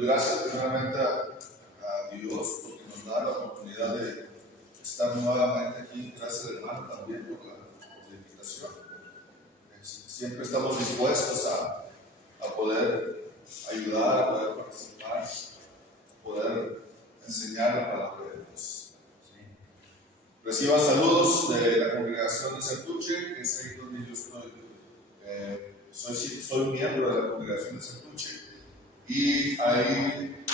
doy gracias primeramente a Dios porque nos da la oportunidad de estar nuevamente aquí. Gracias, hermano, también por la invitación. Siempre estamos dispuestos a poder ayudar, a poder participar, a poder enseñar la palabra de Dios. Reciban saludos de la congregación de Santuche, que es ahí donde yo estoy. Soy miembro de la congregación de Santuche y ahí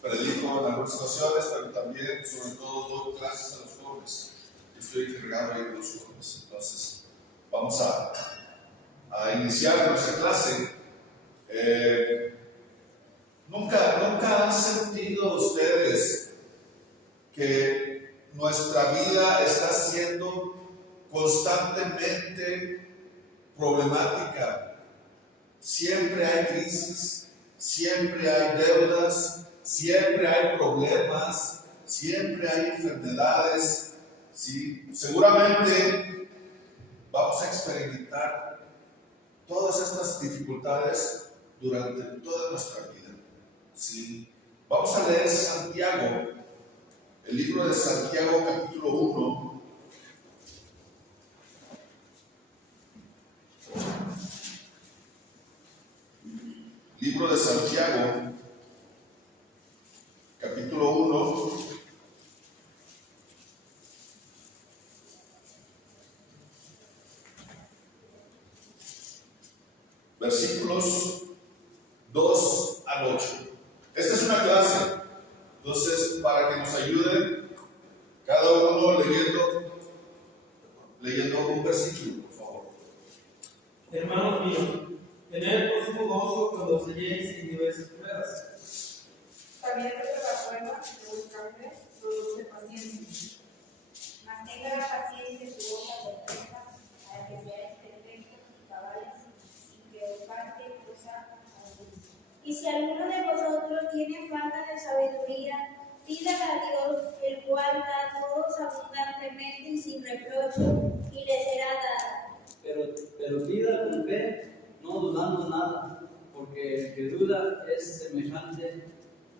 predico en algunas ocasiones, pero también, sobre todo, doy clases a los jóvenes. Yo estoy encargado ahí de los jóvenes. Entonces, vamos a iniciar nuestra clase. ¿Nunca han sentido ustedes que nuestra vida está siendo constantemente problemática? Siempre hay crisis, siempre hay deudas, siempre hay problemas, siempre hay enfermedades. ¿Sí? Seguramente vamos a experimentar todas estas dificultades durante toda nuestra vida. ¿Sí? Vamos a leer Santiago, el libro de Santiago, capítulo 1. Libro de Santiago, capítulo 1, versículos 2 al 8. Esta es una clase, entonces para que nos ayuden, cada uno leyendo un versículo, por favor. Hermanos míos, tened por sumo gozo cuando os halléis en diversas pruebas, sabiendo que la prueba de vuestra fe produce paciencia. Mas tenga la paciencia su obra perfecta, para que seáis perfectos y cabales, sin que os falte cosa alguna. Y si alguno de vosotros tiene falta de sabiduría, pídala a Dios, el cual da a todos abundantemente y sin reproche, y le será dada. Pero pida con fe, no dudando nada, porque el que duda es semejante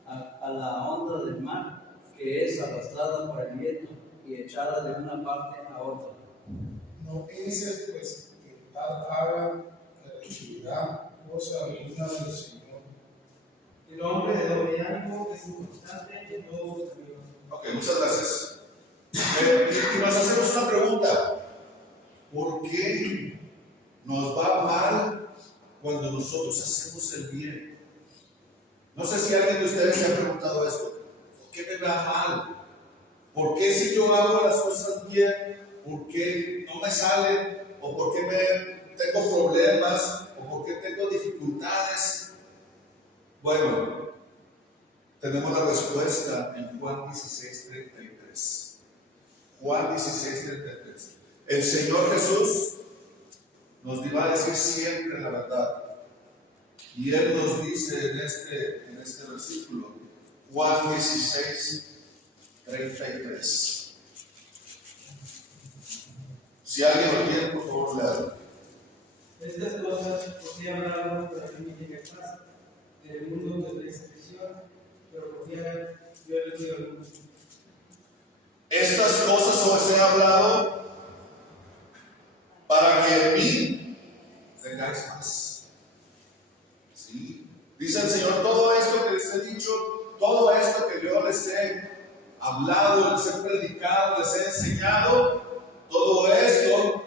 a la onda del mar, que es arrastrada por el viento y echada de una parte a otra. No pienses, pues, que tal haga que recibirá cosa alguna del Señor. el hombre de doble ánimo es inconstante en todos sus caminos. Ok, muchas gracias. Y nos hacemos una pregunta. ¿Por qué nos va mal cuando nosotros hacemos el bien? No sé si alguien de ustedes se ha preguntado esto. ¿Por qué me va mal? ¿Por qué si yo hago las cosas bien, por qué no me salen? ¿O por qué tengo problemas? ¿O por qué tengo dificultades? Bueno, tenemos la respuesta en Juan 16:33. Juan 16:33. El Señor Jesús nos va a decir siempre la verdad. Y Él nos dice en este versículo, Juan 16:33. Si alguien lo tiene, por favor, léalo. Estas cosas os he hablado para que me llegue paz. En el mundo tendréis aflicción, pero confiad, yo he vencido al mundo. Estas cosas os he hablado para que en mí tengáis paz. ¿Sí? Dice el Señor, todo esto que les he dicho, todo esto que yo les he hablado, les he predicado, les he enseñado, todo esto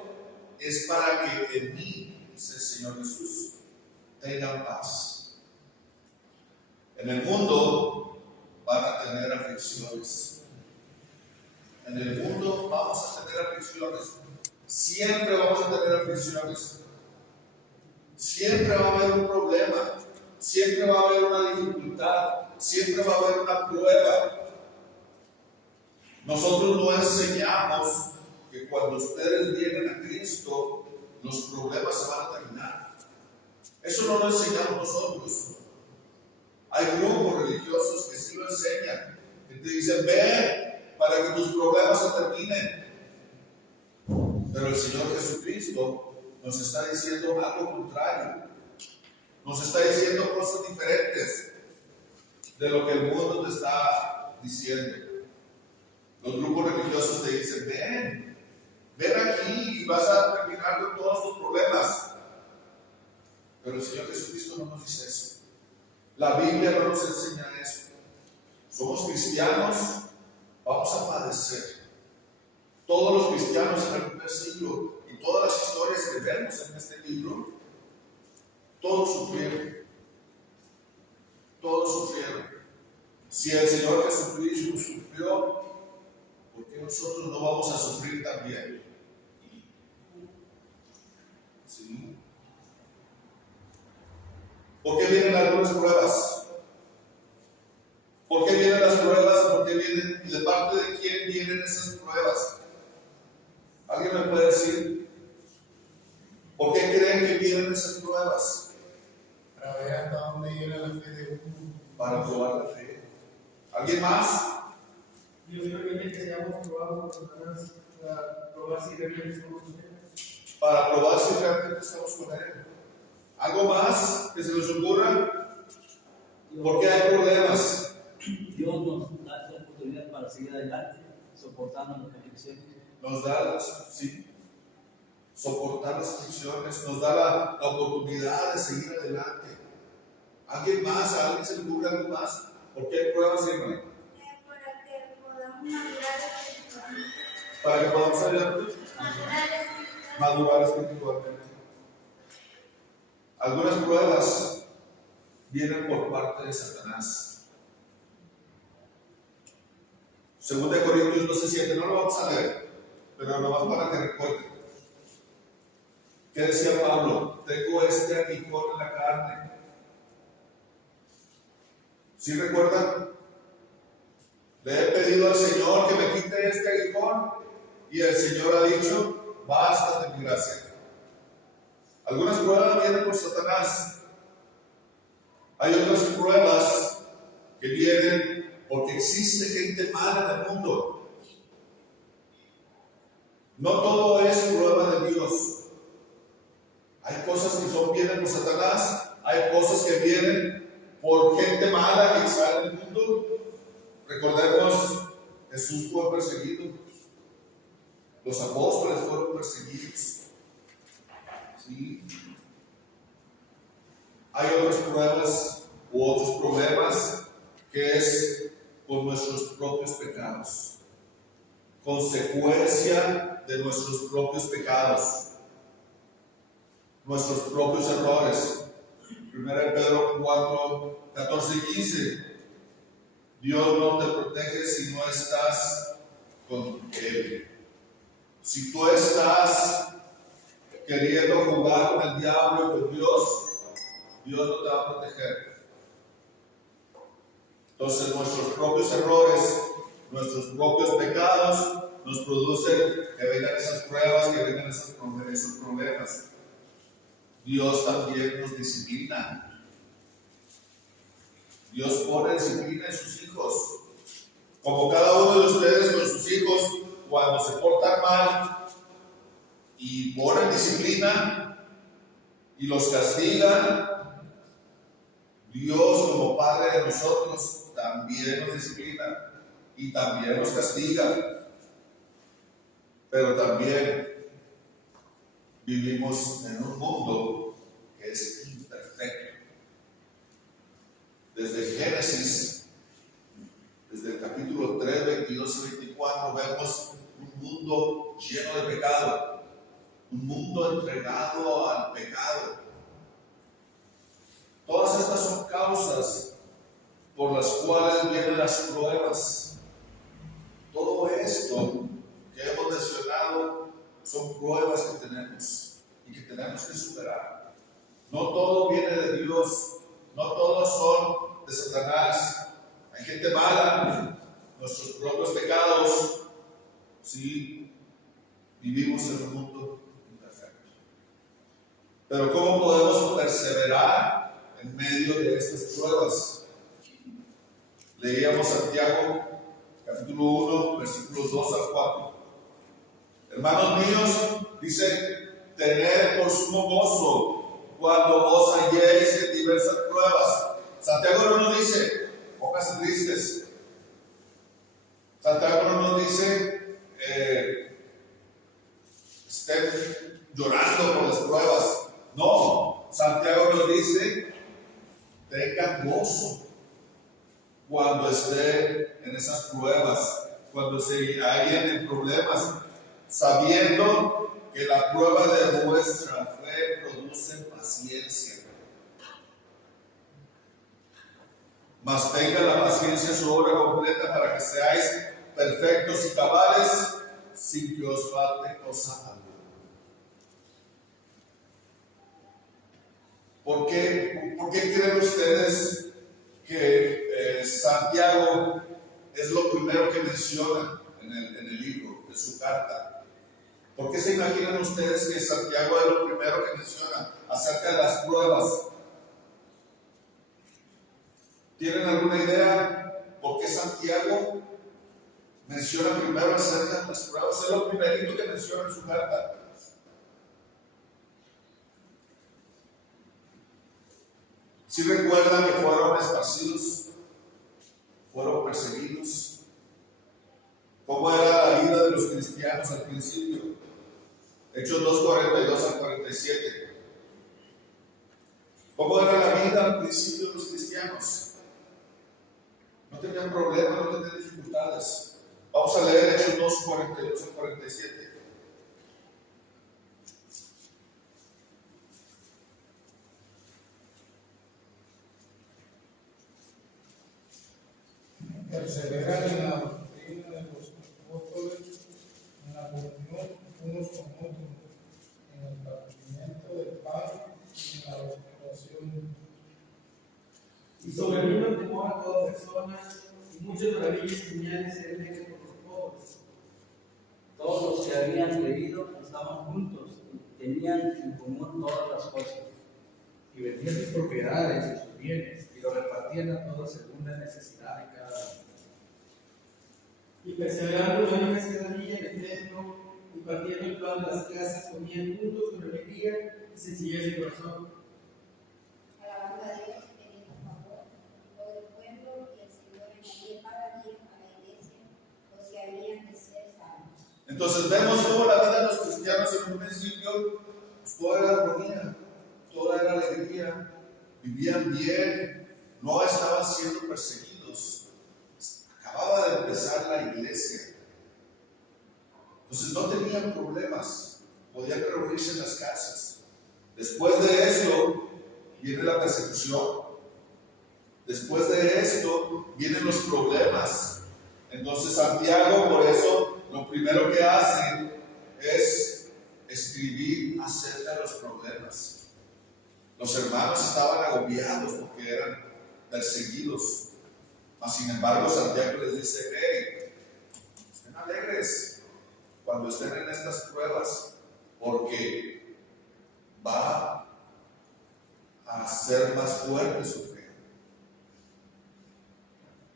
es para que en mí, dice el Señor Jesús, tengan paz. En el mundo van a tener aflicciones. En el mundo vamos a tener aflicciones. Siempre vamos a tener aflicciones. Siempre va a haber un problema. Siempre va a haber una dificultad. Siempre va a haber una prueba. Nosotros no enseñamos que cuando ustedes vienen a Cristo, los problemas se van a terminar. Eso no lo enseñamos nosotros. Hay grupos religiosos que sí lo enseñan, que te dicen, ven para que tus problemas se terminen. Pero el Señor Jesucristo nos está diciendo algo contrario. nos está diciendo cosas diferentes de lo que el mundo te está diciendo. Los grupos religiosos te dicen, ven aquí y vas a terminar con todos tus problemas. Pero el Señor Jesucristo no nos dice eso. La Biblia no nos enseña eso. Somos cristianos, vamos a padecer. Todos los cristianos en el primer siglo y todas las historias que vemos en este libro, todos sufrieron. Todos sufrieron. Si el Señor Jesucristo sufrió, ¿por qué nosotros no vamos a sufrir también? ¿Sí? ¿Por qué vienen algunas pruebas? ¿Por qué vienen las pruebas? ¿Por qué vienen? ¿Y de parte de quién vienen esas pruebas? ¿Alguien me puede decir? ¿Por qué creen que vienen esas pruebas? Para ver hasta dónde llega la fe de uno. Para probar la fe. ¿Alguien más? Dios permite que seamos probados por Satanás para probar si realmente somos con Él. Para probar si realmente estamos con Él. ¿Algo más que se nos ocurra? ¿Por qué hay problemas? Dios nos da esa oportunidad para seguir adelante, soportando las aflicciones. Nos da, sí, soportar las aflicciones, nos da la oportunidad de seguir adelante. ¿Alguien más? ¿A alguien se le ocurre algo más? ¿Por qué hay pruebas, hermano? Para que podamos madurar espiritualmente. Para que podamos madurar espiritualmente. Algunas pruebas vienen por parte de Satanás. 2 Corintios 12:7, no lo vamos a leer, pero nomás para que recuerden. ¿Qué decía Pablo? Tengo este aguijón en la carne. ¿Sí recuerdan? Le he pedido al Señor que me quite este aguijón y el Señor ha dicho, basta de mi gracia. Algunas pruebas vienen por Satanás. Hay otras pruebas que vienen porque existe gente mala en el mundo. No todo es prueba de Dios. Hay cosas que vienen por Satanás, hay cosas que vienen por gente mala que está en el mundo. Recordemos, Jesús fue perseguido. Los apóstoles fueron perseguidos. ¿Sí? Hay otras pruebas u otros problemas que es por nuestros propios pecados. Consecuencia de nuestros propios pecados. Nuestros propios errores. 1 Pedro 4, 14 y 15. Dios no te protege si no estás con Él. Si tú estás queriendo jugar con el diablo y con Dios, Dios no te va a proteger. Entonces nuestros propios errores, nuestros propios pecados nos producen que vengan esas pruebas, que vengan esos problemas. Dios también nos disciplina. Dios pone disciplina en sus hijos. Como cada uno de ustedes con sus hijos, cuando se portan mal y ponen disciplina y los castigan, Dios como Padre de nosotros también nos disciplina y también nos castiga. Pero también vivimos en un mundo que es imperfecto. Desde Génesis, desde el capítulo 3, 22 y 24, vemos un mundo lleno de pecado, un mundo entregado al pecado. Todas estas son causas por las cuales vienen las pruebas. Todo esto que hemos mencionado son pruebas que tenemos y que tenemos que superar. No todo viene de Dios, no todos son de Satanás. Hay gente mala, nuestros propios pecados. Sí, vivimos en un mundo imperfecto. Pero ¿cómo podemos perseverar en medio de estas pruebas? Leíamos Santiago, capítulo 1, versículos 2 al 4. Hermanos míos, dice, tened por sumo gozo cuando os halléis en diversas pruebas. Santiago no nos dice, pónganse tristes. Santiago no nos dice, estén llorando por las pruebas. No, Santiago nos dice, tengan gozo cuando esté en esas pruebas, cuando se hallen en problemas, sabiendo que la prueba de vuestra fe produce paciencia. Mas tenga la paciencia su obra completa para que seáis perfectos y cabales, sin que os falte cosa alguna. ¿Por qué creen ustedes que Santiago es lo primero que menciona en el libro, en su carta? ¿Por qué se imaginan ustedes que Santiago es lo primero que menciona acerca de las pruebas? ¿Tienen alguna idea por qué Santiago menciona primero acerca de las pruebas? Es lo primerito que menciona en su carta. Si recuerdan que fueron esparcidos, fueron perseguidos. ¿Cómo era la vida de los cristianos al principio? Hechos 2:42 al 47. ¿Cómo era la vida al principio de los cristianos? No tenían problemas, no tenían dificultades. Vamos a leer Hechos 2:42 al 47. Perseveran en la doctrina de los apóstoles, en la comunión unos con otros, en el partimiento del pan y en la restauración. Y sobrevino temor a toda persona, y muchas maravillas y señales eran hechas por los pobres. Todos los que habían creído estaban juntos y tenían en común todas las cosas. Y vendían sus propiedades y sus bienes, y lo repartían a todos según la necesidad de cada uno. Y perseverando unánimes cada día en el templo, y partiendo el pan de las casas, comían juntos con alegría y sencillez de corazón. Alabando a Dios y teniendo favor con todo el pueblo, y el Señor añadía cada día a la iglesia los que habían de ser salvos. Entonces vemos cómo la vida de los cristianos en un principio, pues, toda era armonía, toda era alegría, vivían bien, no estaban siendo perseguidos. Acababa de empezar la iglesia. Entonces no tenían problemas, podían reunirse en las casas. Después de esto viene la persecución. Después de esto vienen los problemas. Entonces Santiago, por eso, lo primero que hace es escribir acerca de los problemas. Los hermanos estaban agobiados porque eran perseguidos. Mas, sin embargo, Santiago les dice, hey, estén alegres cuando estén en estas pruebas, porque va a hacer más fuerte su fe.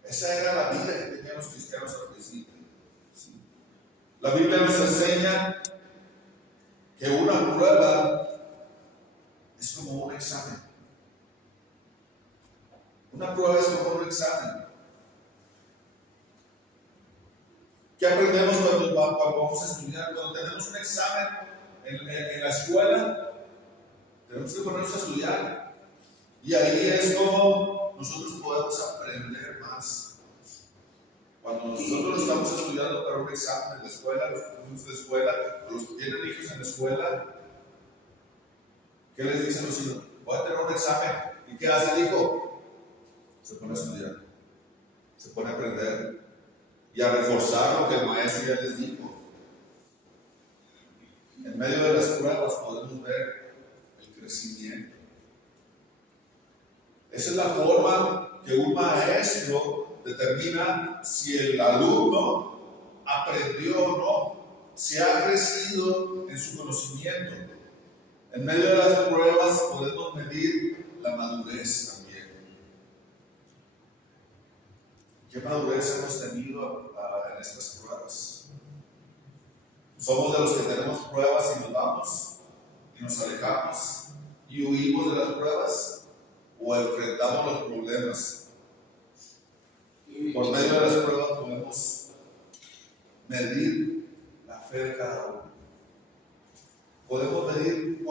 Esa era la vida que tenían los cristianos al principio. ¿Sí? La Biblia nos enseña que una prueba es como un examen. Una prueba es como un examen. ¿Qué aprendemos cuando vamos a estudiar? Cuando tenemos un examen en la escuela, tenemos que ponernos a estudiar. Y ahí es como nosotros podemos aprender más. Cuando nosotros estamos estudiando para un examen en la escuela, los alumnos de escuela, o los que tienen hijos en la escuela, ¿qué les dicen los hijos? Voy a tener un examen. ¿Y qué hace el hijo? Se pone a estudiar, se pone a aprender y a reforzar lo que el maestro ya les dijo. En medio de las pruebas podemos ver el crecimiento. Esa es la forma que un maestro determina si el alumno aprendió o no, si ha crecido en su conocimiento. En medio de las pruebas podemos medir la madurez también. ¿Qué madurez hemos tenido en estas pruebas? ¿Somos de los que tenemos pruebas y nos vamos y nos alejamos y huimos de las pruebas? ¿O o enfrentamos los problemas. Por medio de las pruebas podemos medir la fe de cada uno. Podemos medir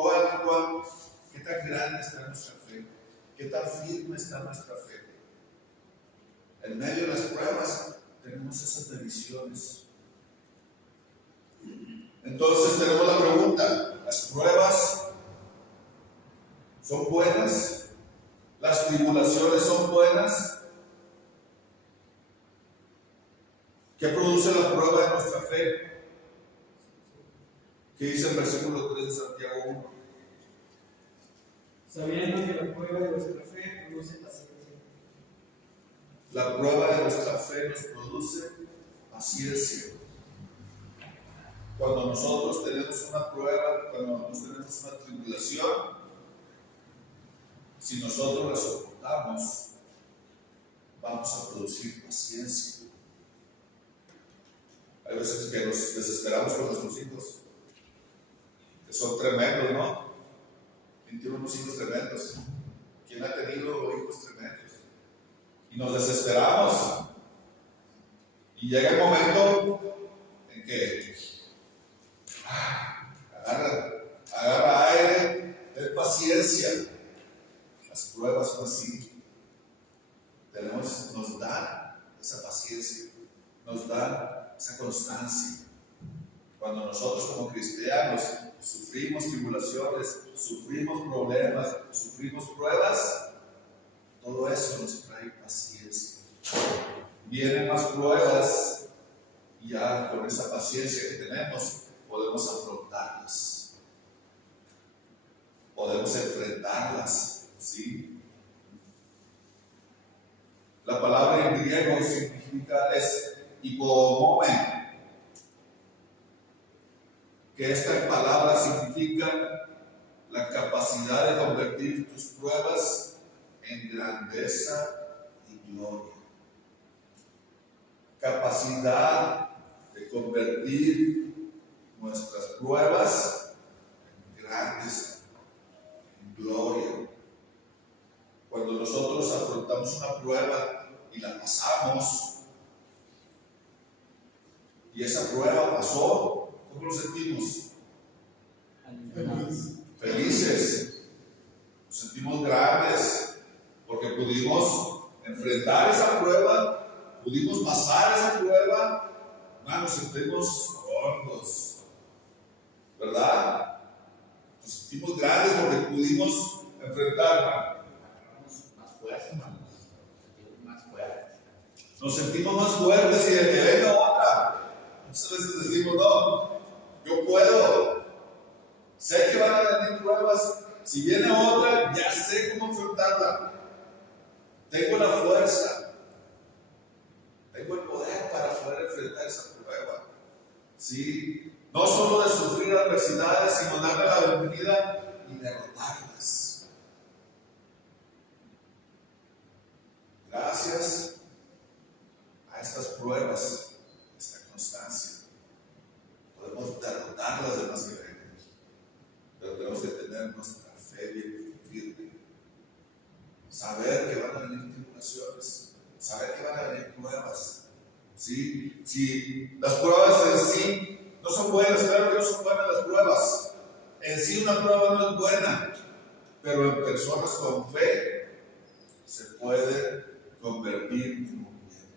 qué tan grande está nuestra fe, qué tan firme está nuestra fe. En medio de las pruebas tenemos esas mediciones. Entonces tenemos la pregunta: ¿las pruebas son buenas? ¿Las tribulaciones son buenas? ¿Qué produce la prueba de nuestra fe? ¿Qué dice el versículo 3 de Santiago 1? Sabiendo que la prueba de vuestra fe produce paciencia. La prueba de nuestra fe nos produce paciencia. Cuando nosotros tenemos una prueba, cuando nosotros tenemos una tribulación, si nosotros la soportamos, vamos a producir paciencia. Hay veces que nos desesperamos con nuestros hijos, que son tremendos, ¿no? Tiene unos hijos tremendos. ¿Quién ha tenido hijos tremendos? Y nos desesperamos. Y llega el momento en que agarra aire, ten paciencia. Las pruebas son así. Nos dan esa paciencia, nos dan esa constancia. Cuando nosotros como cristianos sufrimos tribulaciones, sufrimos problemas, sufrimos pruebas, todo eso nos trae paciencia. Vienen más pruebas y ya con esa paciencia que tenemos podemos afrontarlas, podemos enfrentarlas, ¿sí? La palabra en griego significa es hipomome, que esta palabra significa la capacidad de convertir tus pruebas en grandeza y gloria. Capacidad de convertir nuestras pruebas en grandeza, en gloria. Cuando nosotros afrontamos una prueba y la pasamos, y esa prueba pasó, ¿cómo nos sentimos? Felices. Nos sentimos grandes porque pudimos enfrentar esa prueba, pudimos pasar esa prueba. Nos sentimos gordos, ¿verdad? Nos sentimos grandes porque pudimos enfrentar. Más fuerza, hermano. Más fuertes. Nos sentimos más fuertes y de que venga otra. Muchas veces decimos, no, yo puedo. Sé que van a venir pruebas. Si viene otra, ya sé cómo enfrentarla. Tengo la fuerza. Tengo el poder para poder enfrentar esa prueba. ¿Sí? No solo de sufrir adversidades, sino darle la bienvenida y derrotarlas. Gracias a estas pruebas, esta constancia, podemos derrotar las demás que vengan. Pero tenemos que tener nuestra fe bien firme. Saber que van a venir tribulaciones, saber que van a venir pruebas. ¿Sí? Si las pruebas en sí no son buenas, claro que no son buenas las pruebas. En sí una prueba no es buena, pero en personas con fe se puede convertir en un bien.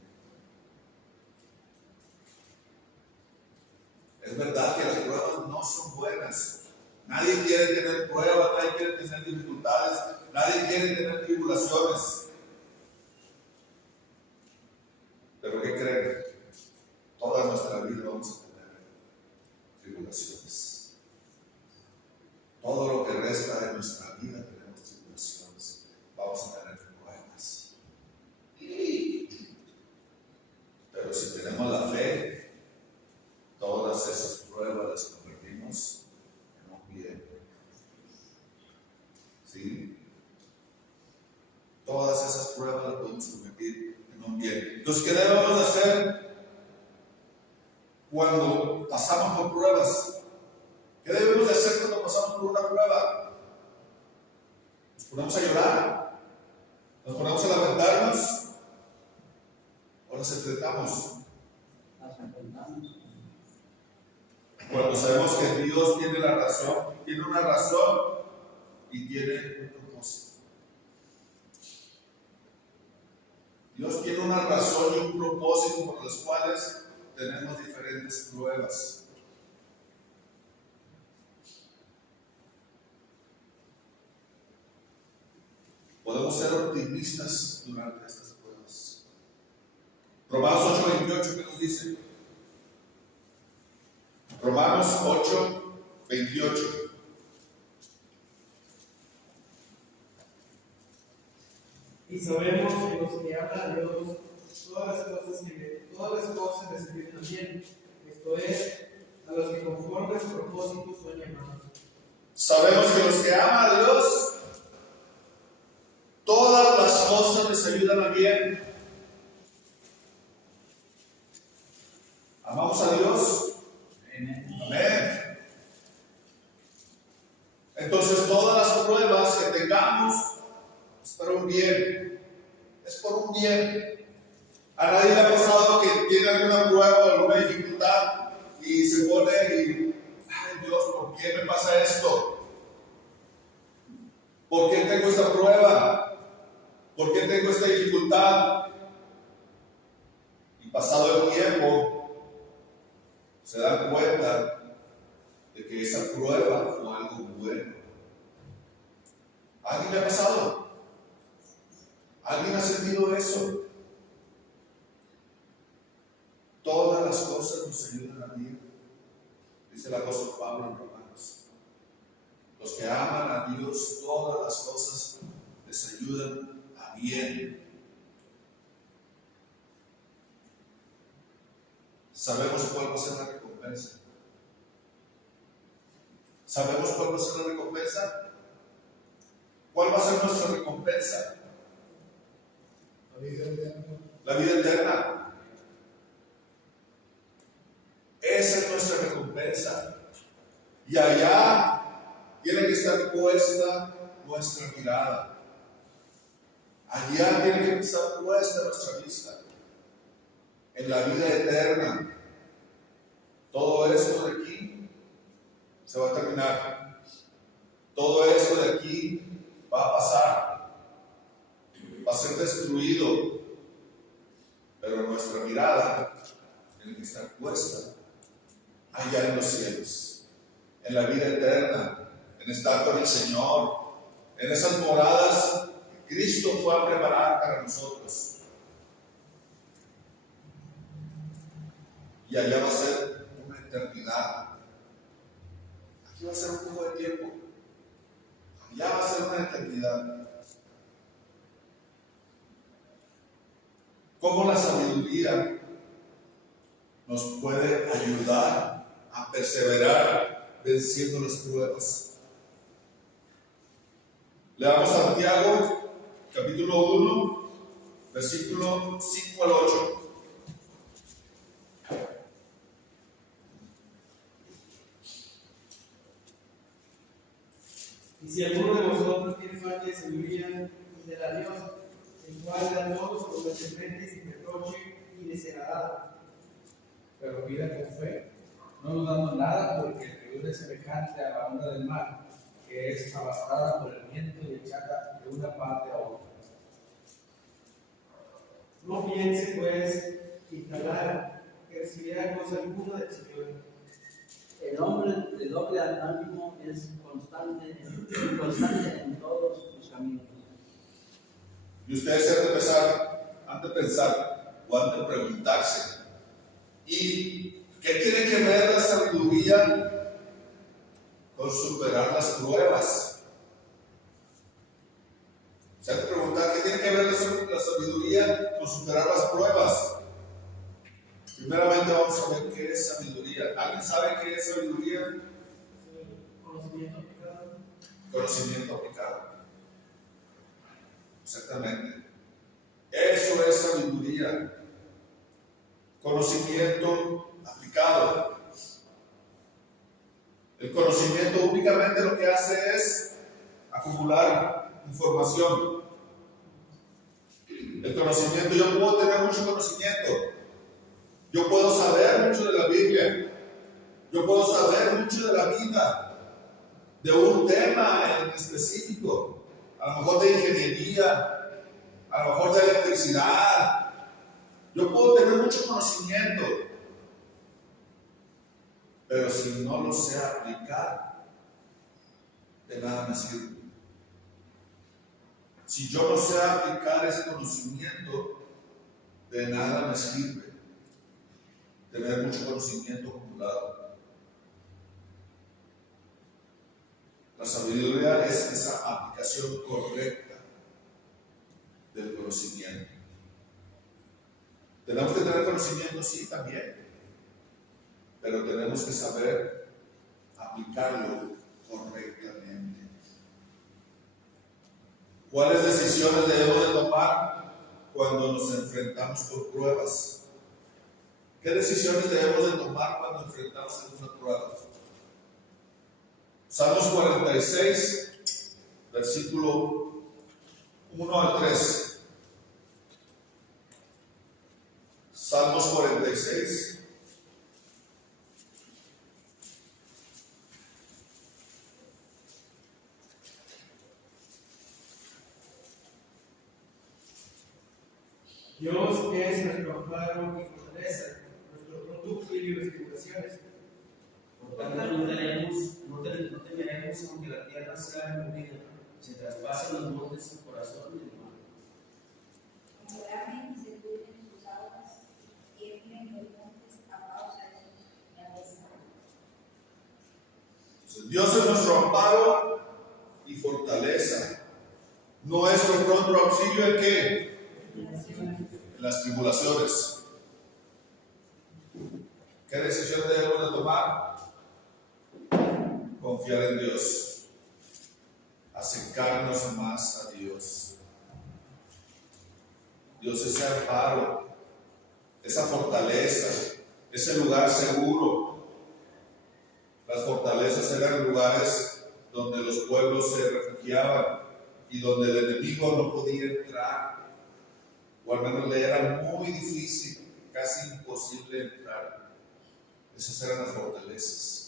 Es verdad que las pruebas no son buenas. Nadie quiere tener pruebas, nadie quiere tener dificultades, nadie quiere tener tribulaciones. Pero ¿qué creen? Toda nuestra vida vamos a tener tribulaciones. Todo lo que resta de nuestra vida tenemos tribulaciones. Vamos a tener pruebas. Pero si tenemos la fe, todas esas pruebas las convertimos en un bien. ¿Sí? Todas esas pruebas las podemos convertir en un bien. Entonces, ¿qué debemos de hacer cuando pasamos por pruebas? ¿Qué debemos de hacer cuando pasamos por una prueba? Nos ponemos a llorar. ¿Nos ponemos a lamentarnos o nos enfrentamos? Las enfrentamos. Cuando sabemos que Dios tiene la razón, tiene una razón y tiene un propósito. Dios tiene una razón y un propósito por los cuales tenemos diferentes pruebas. Podemos ser optimistas durante estas pruebas. Romanos 8:28, ¿qué nos dice? Romanos 8:28. Y sabemos que los que aman a Dios, todas las cosas les sirven a bien. Esto es, a los que conforme a su propósito son llamados. Sabemos que los que aman a Dios, todas las cosas les ayudan a bien. ¿Amamos a Dios? Amén. Entonces todas las pruebas que tengamos es por un bien. Es por un bien. A nadie le ha pasado que tiene alguna prueba o alguna dificultad y se pone y, ay Dios, ¿por qué me pasa esto? ¿Por qué tengo esta prueba? ¿Por qué tengo esta dificultad? Y pasado el tiempo, se dan cuenta de que esa prueba fue algo bueno. ¿A alguien le ha pasado? ¿Alguien ha sentido eso? Todas las cosas nos ayudan a bien, dice el apóstol Pablo en Romanos. Los que aman a Dios, todas las cosas les ayudan a bien. Sabemos cuál va a ser la recompensa. ¿Sabemos cuál va a ser la recompensa? ¿Cuál va a ser nuestra recompensa? La vida eterna. La vida eterna. Esa es nuestra recompensa. Y allá tiene que estar puesta nuestra mirada. Allá tiene que estar puesta nuestra vista. En la vida eterna. Todo esto de aquí se va a terminar. Todo esto de aquí va a pasar. Va a ser destruido. Pero nuestra mirada tiene que estar puesta allá en los cielos, en la vida eterna, en estar con el Señor, en esas moradas que Cristo fue a preparar para nosotros. Y allá va a ser una eternidad. Aquí va a ser un poco de tiempo. Allá va a ser una eternidad. ¿Cómo la sabiduría nos puede ayudar a perseverar venciendo las pruebas? Leamos Santiago, capítulo 1, versículo 5 al 8. Y si alguno de vosotros tiene falta de sabiduría, de la Dios, el cual da todos convenientemente sin reproche y deseada. Pero pida con fe, no dudando nada, porque el río es semejante a la onda del mar, que es arrastrada por el viento y echada de una parte a otra. No piense, pues, instalar que recibirá cosa alguna del Señor. El hombre de doble ánimo es constante en todos sus caminos. Y ustedes han de pensar o han de preguntarse, ¿y qué tiene que ver la sabiduría con superar las pruebas? Se han de preguntar, ¿qué tiene que ver la sabiduría con superar las pruebas? Primeramente vamos a ver qué es sabiduría. ¿Alguien sabe qué es sabiduría? Conocimiento aplicado. Conocimiento aplicado. Exactamente. Eso es sabiduría. Conocimiento aplicado. El conocimiento únicamente lo que hace es acumular información. El conocimiento, yo puedo tener mucho conocimiento. Yo puedo saber mucho de la Biblia. Yo puedo saber mucho de la vida, de un tema en específico. A lo mejor de ingeniería, a lo mejor de electricidad. Yo puedo tener mucho conocimiento. Pero si no lo sé aplicar, de nada me sirve. Si yo no sé aplicar ese conocimiento, de nada me sirve tener mucho conocimiento acumulado. La sabiduría es esa aplicación correcta del conocimiento. Tenemos que tener conocimiento, sí, también, pero tenemos que saber aplicarlo correctamente. ¿Cuáles decisiones debemos de tomar cuando nos enfrentamos con pruebas? ¿Qué decisiones debemos de tomar cuando enfrentamos alguna prueba? Salmos 46, versículo 1 al 3. Salmos 46. Dios es nuestro amparo y fortaleza, nuestro pronto auxilio en tribulaciones. Por tanto, no temeremos aunque la tierra sea removida, se traspasen los montes su corazón del mar. Como lamen y se turben sus aguas, tiemblen los montes a causa de su grandeza. Dios es nuestro amparo y fortaleza. Nuestro pronto auxilio en qué? En las tribulaciones. ¿Qué decisión debemos de tomar? Confiar en Dios, acercarnos más a Dios. Dios es ese amparo, esa fortaleza, ese lugar seguro. Las fortalezas eran lugares donde los pueblos se refugiaban y donde el enemigo no podía entrar, o al menos le era muy difícil, casi imposible entrar. Esas eran las fortalezas.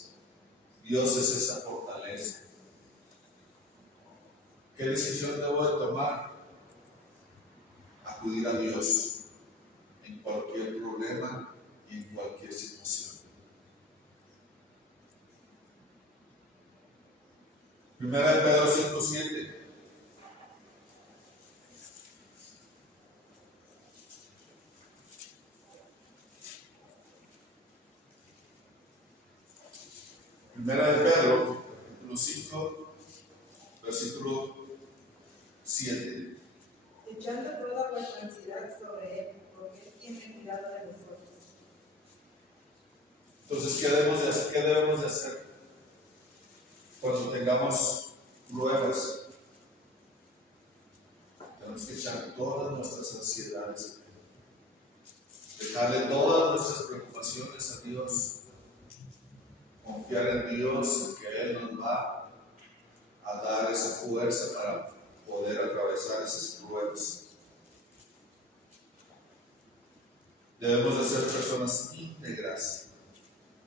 Dios es esa fortaleza. ¿Qué decisión debo de tomar? Acudir a Dios en cualquier problema y en cualquier situación. Primera de Pedro 5:7. Primera de Pedro, capítulo 5, versículo 7. Echando toda vuestra ansiedad sobre él, porque él tiene cuidado de vosotros. Entonces, ¿qué debemos de hacer cuando tengamos pruebas? Tenemos que echar todas nuestras ansiedades, dejarle todas nuestras preocupaciones a Dios, confiar en Dios, que Él nos va a dar esa fuerza para poder atravesar esas pruebas. Debemos de ser personas íntegras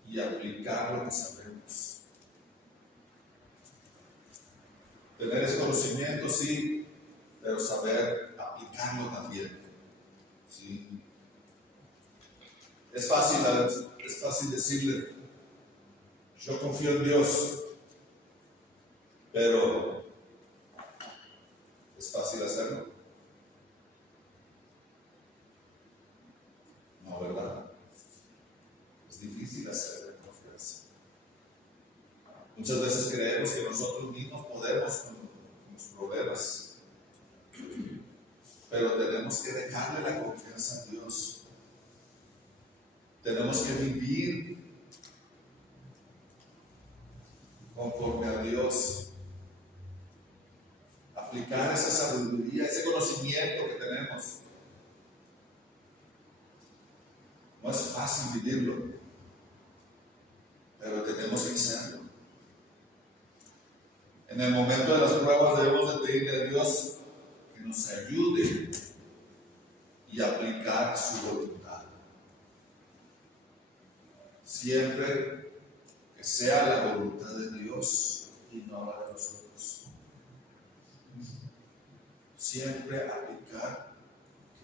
y aplicar lo que sabemos. Tener ese conocimiento, sí, pero saber aplicarlo también. ¿Sí? Es fácil decirle, yo confío en Dios, pero ¿es fácil hacerlo? No, ¿verdad? Es difícil hacerlo en confianza. Muchas veces creemos que nosotros mismos podemos con los problemas, pero tenemos que dejarle la confianza a Dios. Tenemos que vivir conforme a Dios, aplicar esa sabiduría, ese conocimiento que tenemos. No es fácil vivirlo, pero tenemos que hacerlo. En el momento de las pruebas debemos de pedirle a Dios que nos ayude y aplicar su voluntad. Siempre que sea la voluntad de Dios y no la de nosotros. Siempre aplicar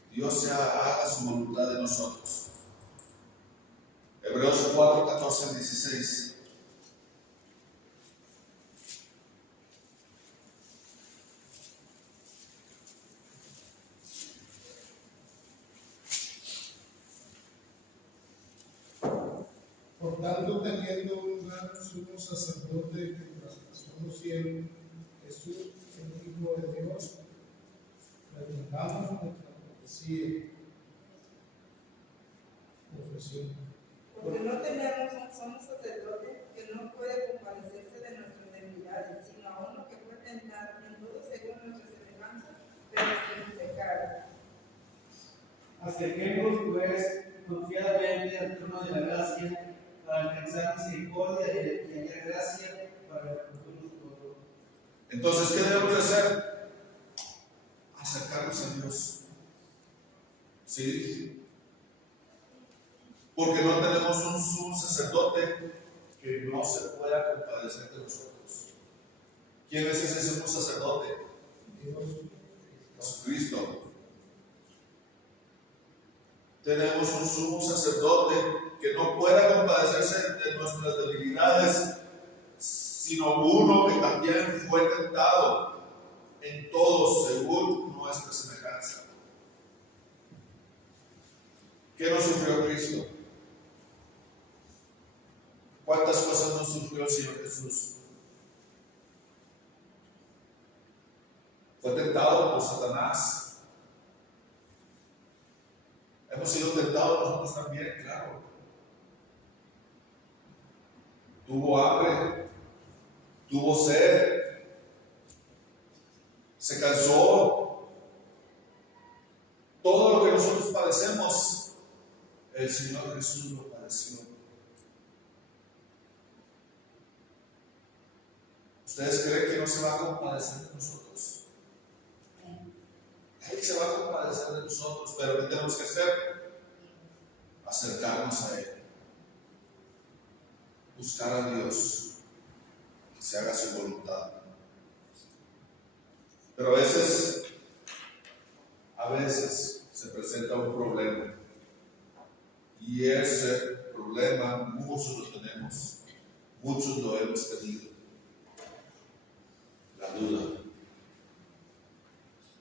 que Dios haga su voluntad de nosotros. Hebreos 4, 14, 16. Por tanto, teniendo un gran sumo sacerdote que traspasó los cielos, Jesús, el Hijo de Dios, retengamos nuestra profesión. Porque no tenemos un sumo sacerdote que no puede compadecerse de nuestras debilidades, sino a uno que fue tentado en todo según nuestra semejanza, pero sin pecado. Acerquémonos pues confiadamente al trono de la gracia para alcanzar misericordia y hallar gracia para el oportuno socorro. Entonces, ¿qué debemos de hacer? Acercarnos a Dios. ¿Sí? Porque no tenemos un sumo sacerdote que no se pueda compadecer de nosotros. ¿Quién es ese sumo sacerdote? Dios, Jesucristo. Tenemos un sumo sacerdote que no pueda compadecerse de nuestras debilidades, sino uno que también fue tentado en todo según nuestra semejanza. ¿Qué no sufrió Cristo? ¿Cuántas cosas no sufrió el Señor Jesús? Fue tentado por Satanás. Hemos sido tentados nosotros también, claro. Tuvo hambre, tuvo sed, se cansó. Todo lo que nosotros padecemos, el Señor Jesús lo padeció. ¿Ustedes creen que no se va a compadecer de nosotros? Él se va a compadecer de nosotros, pero ¿qué tenemos que hacer? Acercarnos a Él. Buscar a Dios, que se haga su voluntad. Pero a veces se presenta un problema. Y ese problema muchos lo tenemos, muchos lo hemos tenido. La duda,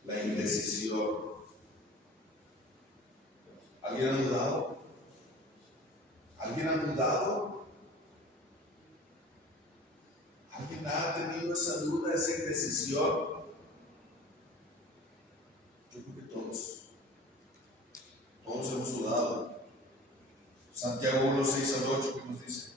la indecisión. ¿Alguien ha dudado? ¿Alguien ha dudado? ¿Alguien ha tenido esa duda, esa indecisión? Yo creo que todos hemos dudado. Santiago 1, 6 al 8, ¿qué nos dice?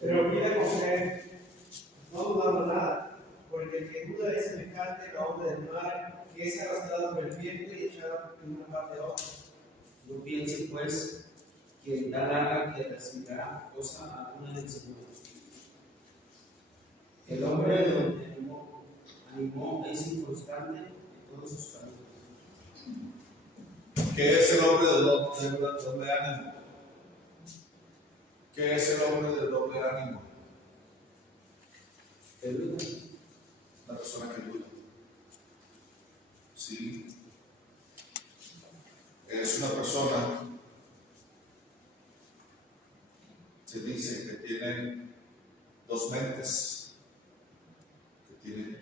Pero pida con fe, no dudando nada, porque el que duda es semejante a la onda del mar, que es arrastrada por el viento y echada de una parte a otra. No piense, pues, que tal haga que recibirá cosa alguna del Señor. El hombre lo animó es inconstante en todos sus caminos. ¿Qué es el hombre de doble ánimo? ¿Qué es el hombre de doble ánimo? La persona que duda. Sí. Es una persona, se dice que tiene dos mentes, que tiene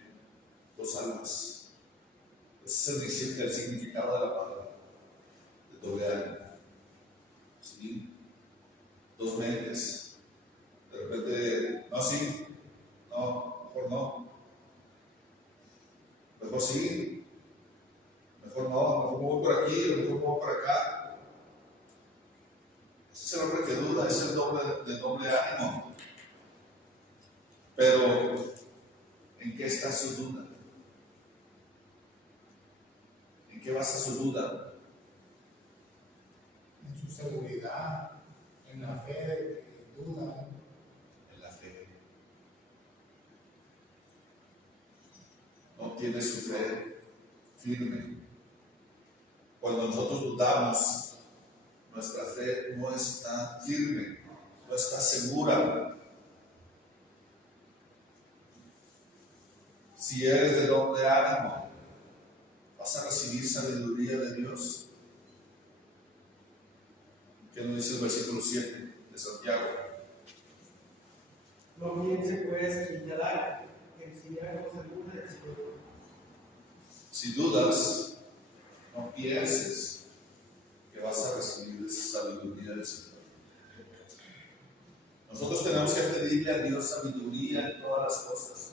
dos almas. Ese es el significado de la palabra, de doble ánimo. ¿Sí? Dos mentes. De repente, no, sí, no, mejor no. Mejor sí, mejor no, mejor me voy por aquí, mejor me voy por acá. Ese es el hombre que duda, es el doble de doble ánimo. Pero, ¿en qué está su duda? ¿En qué basa su duda? seguridad, en la fe, de que dudan. En la fe. No tiene su fe firme. Cuando nosotros dudamos, nuestra fe no está firme, no está segura. Si eres de doble ánimo, vas a recibir sabiduría de Dios. ¿Qué nos dice el versículo 7 de Santiago? No piense pues que te da, que si hay cosa alguna del Señor. Si dudas, no pienses que vas a recibir sabiduría del Señor. Nosotros tenemos que pedirle a Dios sabiduría en todas las cosas.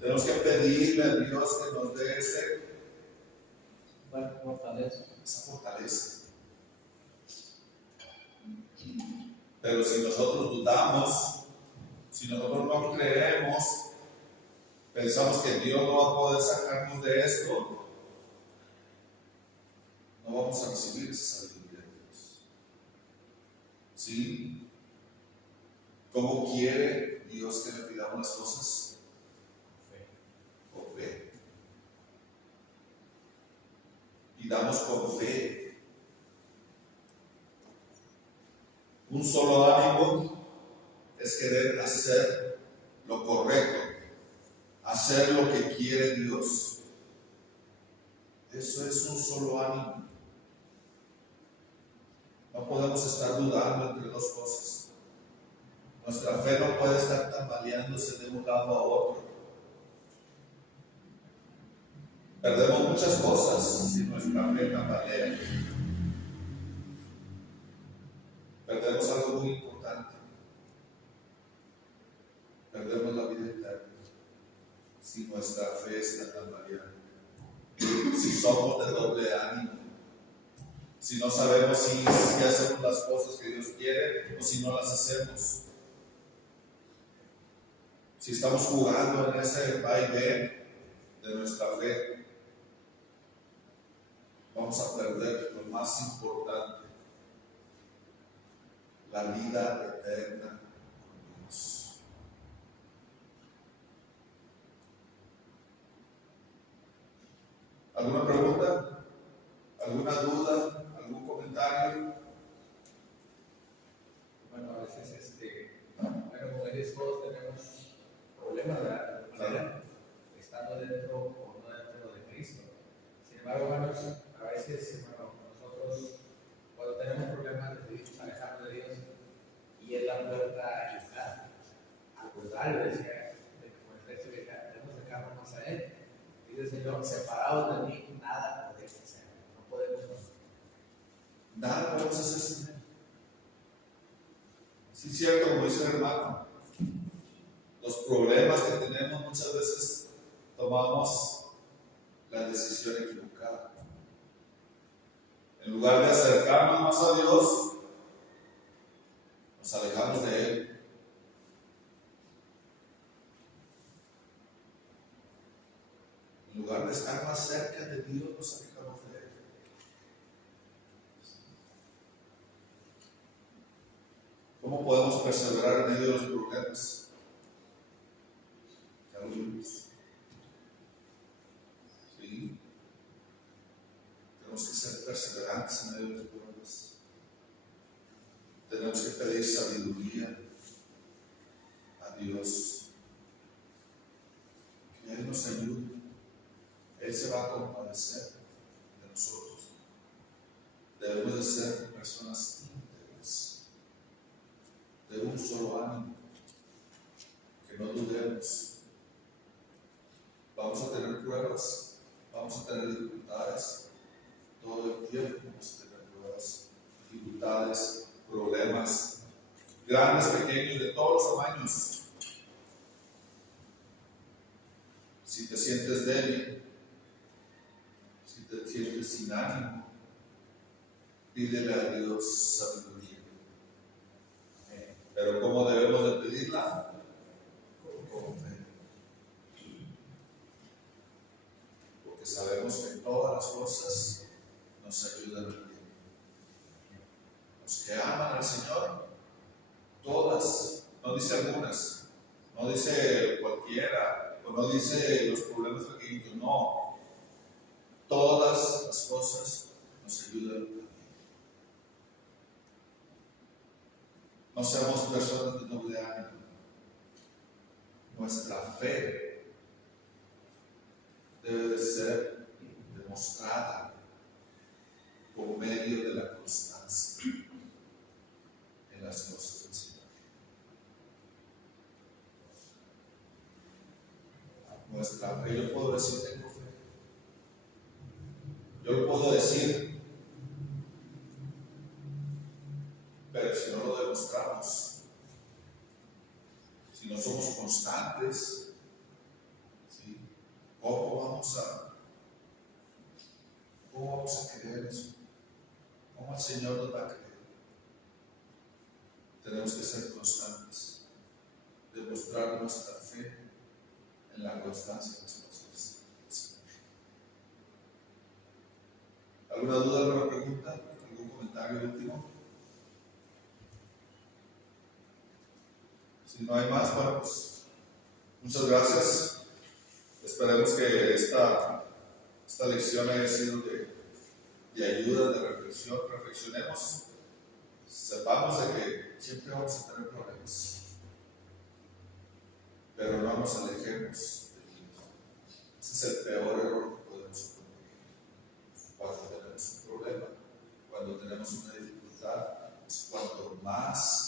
Tenemos que pedirle a Dios que nos dé esa fortaleza. Pero si nosotros dudamos, si nosotros no creemos, pensamos que Dios no va a poder sacarnos de esto, no vamos a recibir esa sabiduría de Dios. ¿Sí? ¿Cómo quiere Dios que le pidamos las cosas? Con fe. Pidamos con fe. Un solo ánimo es querer hacer lo correcto, hacer lo que quiere Dios. Eso es un solo ánimo. No podemos estar dudando entre dos cosas. Nuestra fe no puede estar tambaleándose de un lado a otro. Perdemos muchas cosas si nuestra fe tambalea. Perdemos algo muy importante. Perdemos la vida eterna si nuestra fe está tambaleando. Si somos de doble ánimo. Si no sabemos si hacemos las cosas que Dios quiere o si no las hacemos. Si estamos jugando en ese vaivén de nuestra fe, vamos a perder lo más importante, la vida eterna con Dios. ¿Alguna pregunta? ¿Alguna duda? ¿Algún comentario? Bueno, a veces, como dices, todos tenemos problemas, ¿verdad? De manera, estando dentro o no dentro de Cristo. Sin embargo, hermanos, a veces, nosotros, cuando tenemos problemas, decidimos alejarnos de Dios y es la puerta a ayudar. Al contrario, decía, con el texto que debemos acercarnos más a Él. Dice el Señor, separados de mí, nada podéis hacer. No podemos hacer. Nada podemos hacer sin Él. Sí, es cierto, como dice el hermano, los problemas que tenemos muchas veces tomamos la decisión equivocada. En lugar de acercarnos más a Dios, nos alejamos de Él. En lugar de estar más cerca de Dios, nos alejamos de Él. ¿Cómo podemos perseverar en medio de los problemas? Ya lo vimos. ¿Sí? Tenemos que ser perseverantes en medio de los problemas. Tenemos que pedir sabiduría a Dios. Que Él nos ayude. Él se va a compadecer de nosotros. Debemos de ser personas íntegras, de un solo ánimo, que no dudemos. Vamos a tener pruebas, vamos a tener dificultades, todo el tiempo vamos a tener pruebas, dificultades, problemas, grandes, pequeños, de todos los tamaños. Si te sientes débil, si te sientes sin ánimo, pídele a Dios sabiduría. Pero ¿cómo debemos de pedirla? Con fe. Porque sabemos que todas las cosas nos ayudan a bien. los que aman al Señor, todas, no dice algunas, no dice cualquiera, o no dice los problemas pequeños, no. Todas las cosas nos ayudan a bien. No seamos personas de doble ánimo. Nuestra fe debe de ser demostrada por medio de la constancia en las cosas del Señor. Nuestra fe, yo puedo decir tengo fe. Yo lo puedo decir, pero si no lo demostramos, si no somos constantes, ¿sí? ¿Cómo vamos a creer eso? ¿Cómo el Señor nos va a creer? Tenemos que ser constantes, demostrar nuestra fe en la constancia de las cosas del Señor. ¿Alguna duda, alguna pregunta? ¿Algún comentario último? Si no hay más, bueno, pues muchas gracias. Esperemos que esta lección haya sido de ayuda, de reflexión. Reflexionemos, sepamos de que siempre vamos a tener problemas, pero no nos alejemos de Dios. Ese es el peor error que podemos cometer. Cuando tenemos un problema, cuando tenemos una dificultad, es cuanto más